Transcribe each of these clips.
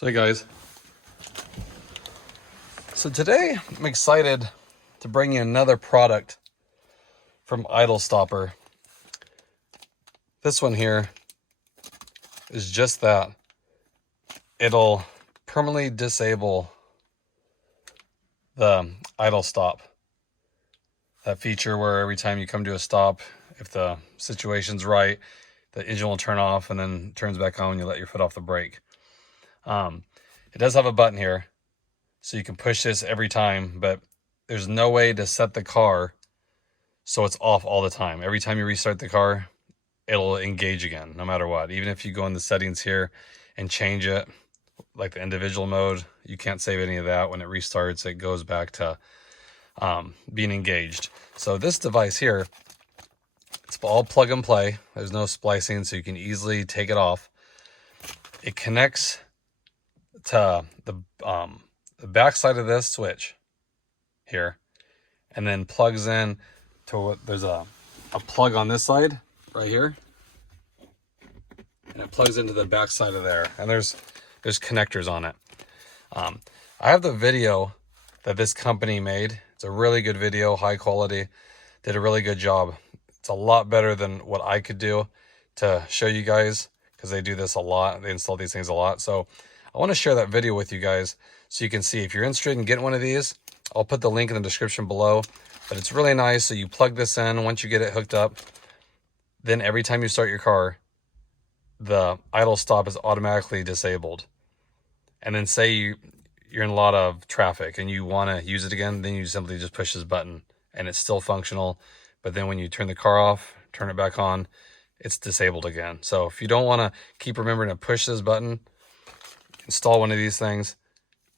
So hey guys, so today I'm excited to bring you another product from Idle Stopper. This one here is just that. It'll permanently disable the idle stop. That feature where every time you come to a stop, if the situation's right, the engine will turn off and then turns back on when you let your foot off the brake. It does have a button here, so you can push this every time, but there's no way to set the car so it's off all the time. Every time you restart the car, it'll engage again, no matter what. Even if you go in the settings here and change it, like the individual mode, you can't save any of that. When it restarts, it goes back to being engaged. So this device here, it's all plug and play. There's no splicing, so you can easily take it off. It connects to the back side of this switch here, and then plugs in to what, there's a plug on this side right here, and it plugs into the back side of there, and there's connectors on it. I have the video that this company made. It's a really good video, high quality, did a really good job. It's a lot better than what I could do to show you guys, because they do this a lot. They install these things a lot. So I want to share that video with you guys so you can see. If you're interested in getting one of these, I'll put the link in the description below. But it's really nice. So you plug this in. Once you get it hooked up, then every time you start your car, the idle stop is automatically disabled. And then say you're in a lot of traffic and you want to use it again, then you simply just push this button and it's still functional. But then when you turn the car off, turn it back on, it's disabled again. So if you don't want to keep remembering to push this button, install one of these things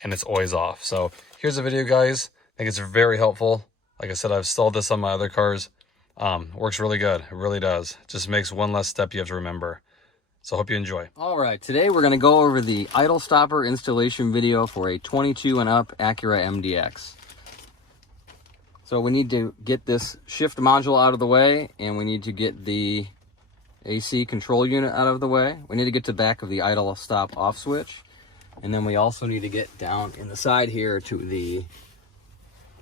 and it's always off. So here's the video, guys. I think it's very helpful. Like I said, I've installed this on my other cars. Works really good. It really does. Just makes one less step you have to remember. So hope you enjoy. All right, today we're going to go over the idle stopper installation video for a 22 and up Acura MDX. So we need to get this shift module out of the way, and we need to get the AC control unit out of the way. We need to get to the back of the idle stop off switch. And then we also need to get down in the side here to the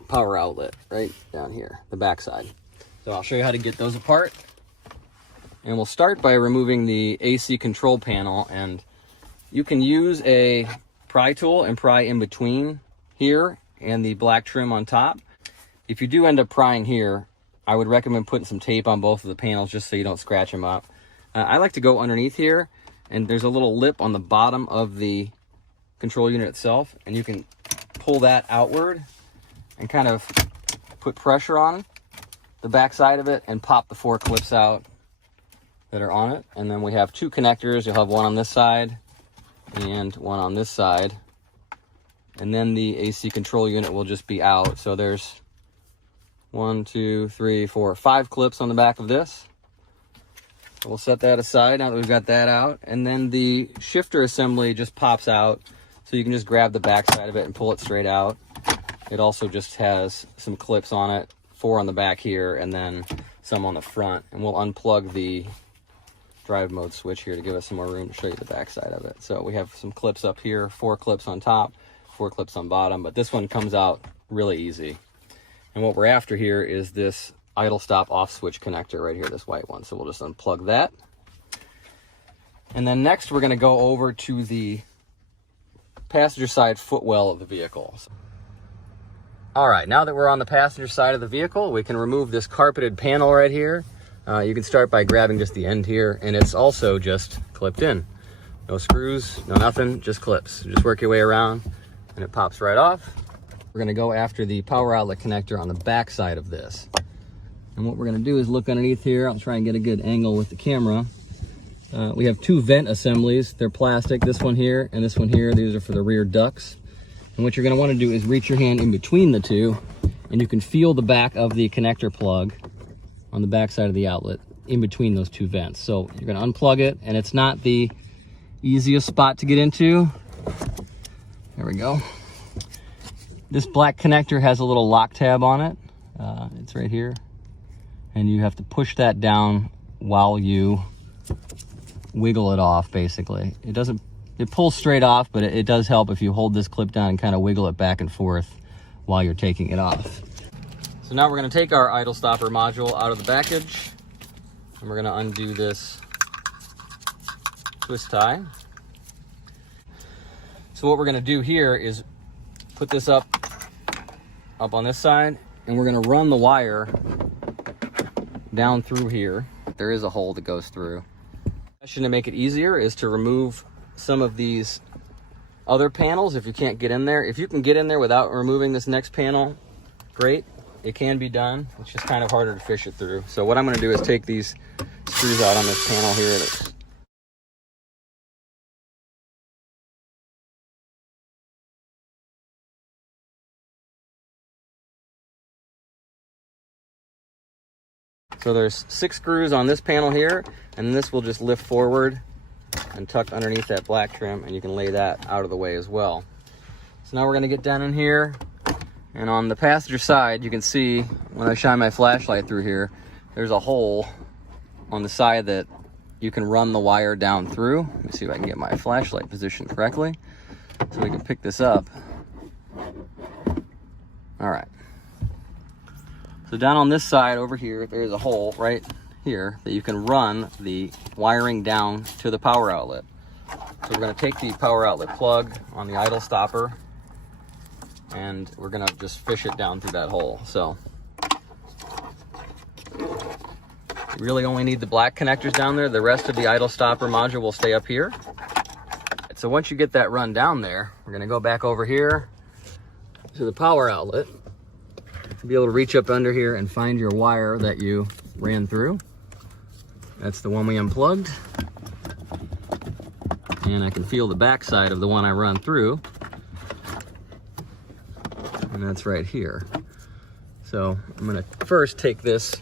power outlet, right down here, the back side. So I'll show you how to get those apart. And we'll start by removing the AC control panel, and you can use a pry tool and pry in between here and the black trim on top. If you do end up prying here, I would recommend putting some tape on both of the panels just so you don't scratch them up. I like to go underneath here, and there's a little lip on the bottom of the control unit itself, and you can pull that outward and kind of put pressure on the back side of it and pop the 4 clips out that are on it. And then we have 2 connectors. You'll have one on this side and one on this side, and then the AC control unit will just be out. So there's 1, 2, 3, 4, 5 clips on the back of this. So we'll set that aside now that we've got that out. And then the shifter assembly just pops out, so you can just grab the back side of it and pull it straight out. It also just has some clips on it, 4 on the back here and then some on the front. And we'll unplug the drive mode switch here to give us some more room to show you the back side of it. So we have some clips up here, 4 clips on top, 4 clips on bottom, but this one comes out really easy. And what we're after here is this idle stop off switch connector right here, this white one. So we'll just unplug that. And then next we're going to go over to the passenger side footwell of the vehicle. All right, now that we're on the passenger side of the vehicle, we can remove this carpeted panel right here. You can start by grabbing just the end here, and it's also just clipped in. No screws, no nothing, just clips. Just work your way around and it pops right off. We're gonna go after the power outlet connector on the back side of this. And what we're gonna do is look underneath here. I'll try and get a good angle with the camera. We have 2 vent assemblies. They're plastic, this one here and this one here. These are for the rear ducts. And what you're gonna wanna do is reach your hand in between the 2, and you can feel the back of the connector plug on the back side of the outlet in between those 2 vents. So you're gonna unplug it, and it's not the easiest spot to get into. There we go. This black connector has a little lock tab on it. It's right here. And you have to push that down while you wiggle it off, basically. It doesn't It pulls straight off, but it does help if you hold this clip down and kind of wiggle it back and forth while you're taking it off. So now we're going to take our idle stopper module out of the package, and we're going to undo this twist tie. So what we're going to do here is put this up on this side, and we're going to run the wire down through here. There is a hole that goes through. The suggestion to make it easier is to remove some of these other panels if you can't get in there. If you can get in there without removing this next panel, great. It can be done. It's just kind of harder to fish it through. So what I'm going to do is take these screws out on this panel here. So there's 6 screws on this panel here, and this will just lift forward and tuck underneath that black trim, and you can lay that out of the way as well. So now we're going to get down in here, and on the passenger side, you can see when I shine my flashlight through here, there's a hole on the side that you can run the wire down through. Let me see if I can get my flashlight positioned correctly so we can pick this up. All right. So down on this side over here, there's a hole right here that you can run the wiring down to the power outlet. So we're going to take the power outlet plug on the idle stopper, and we're going to just fish it down through that hole. So you really only need the black connectors down there. The rest of the idle stopper module will stay up here. So once you get that run down there, we're going to go back over here to the power outlet to be able to reach up under here and find your wire that you ran through. That's the one we unplugged. And I can feel the back side of the one I run through. And that's right here. So I'm gonna first take this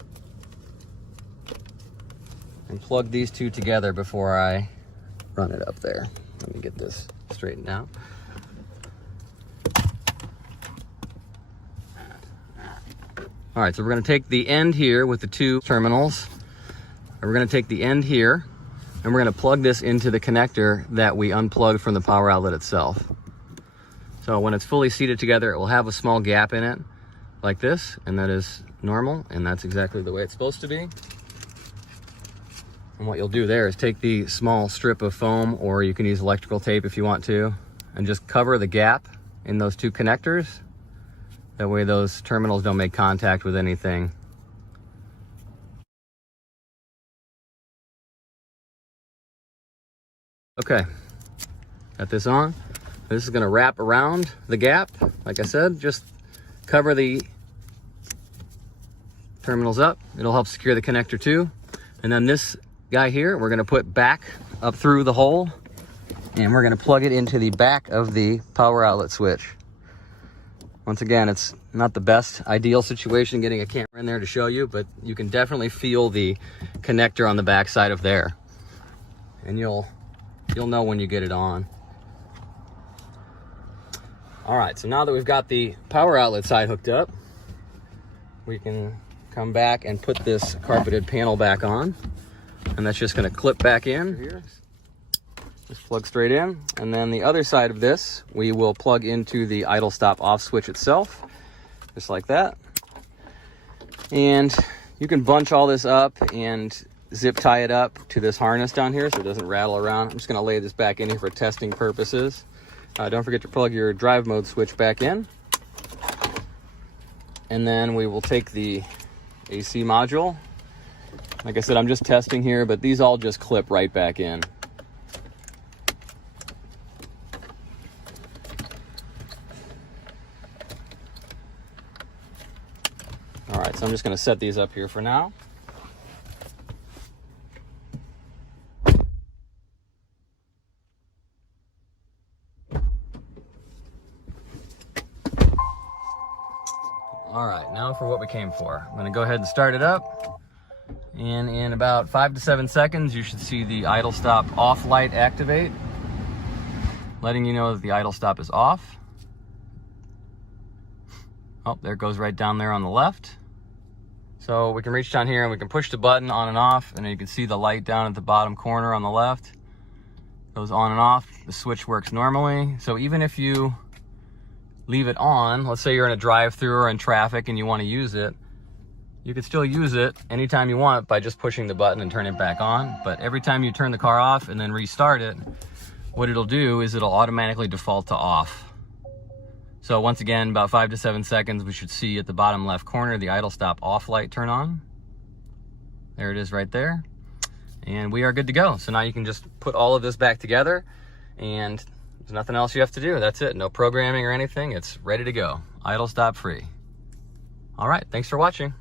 and plug these two together before I run it up there. Let me get this straightened out. All right, so we're gonna take the end here with the 2 terminals, and we're gonna take the end here, and we're gonna plug this into the connector that we unplugged from the power outlet itself. So when it's fully seated together, it will have a small gap in it, like this, and that is normal, and that's exactly the way it's supposed to be. And what you'll do there is take the small strip of foam, or you can use electrical tape if you want to, and just cover the gap in those 2 connectors. That way those terminals don't make contact with anything. Okay, got this on. This is gonna wrap around the gap. Like I said, just cover the terminals up. It'll help secure the connector too. And then this guy here, we're gonna put back up through the hole, and we're gonna plug it into the back of the power outlet switch. Once again, it's not the best ideal situation getting a camera in there to show you, but you can definitely feel the connector on the back side of there. And you'll know when you get it on. All right, so now that we've got the power outlet side hooked up, we can come back and put this carpeted panel back on. And that's just gonna clip back in here. Just plug straight in. And then the other side of this, we will plug into the idle stop off switch itself, just like that. And you can bunch all this up and zip tie it up to this harness down here so it doesn't rattle around. I'm just gonna lay this back in here for testing purposes. Don't forget to plug your drive mode switch back in. And then we will take the AC module. Like I said, I'm just testing here, but these all just clip right back in. All right, so I'm just gonna set these up here for now. All right, now for what we came for. I'm gonna go ahead and start it up. And in about 5 to 7 seconds, you should see the idle stop off light activate, letting you know that the idle stop is off. Oh, there it goes right down there on the left. So we can reach down here and we can push the button on and off, and you can see the light down at the bottom corner on the left. Goes on and off. the switch works normally. So even if you leave it on, let's say you're in a drive-through or in traffic and you want to use it, you can still use it anytime you want by just pushing the button and turning it back on. But every time you turn the car off and then restart it, what it'll do is it'll automatically default to off. So once again, about 5 to 7 seconds, we should see at the bottom left corner the idle stop off light turn on. There it is right there. And we are good to go. So now you can just put all of this back together, and there's nothing else you have to do. That's it. No programming or anything. It's ready to go. Idle stop free. All right. Thanks for watching.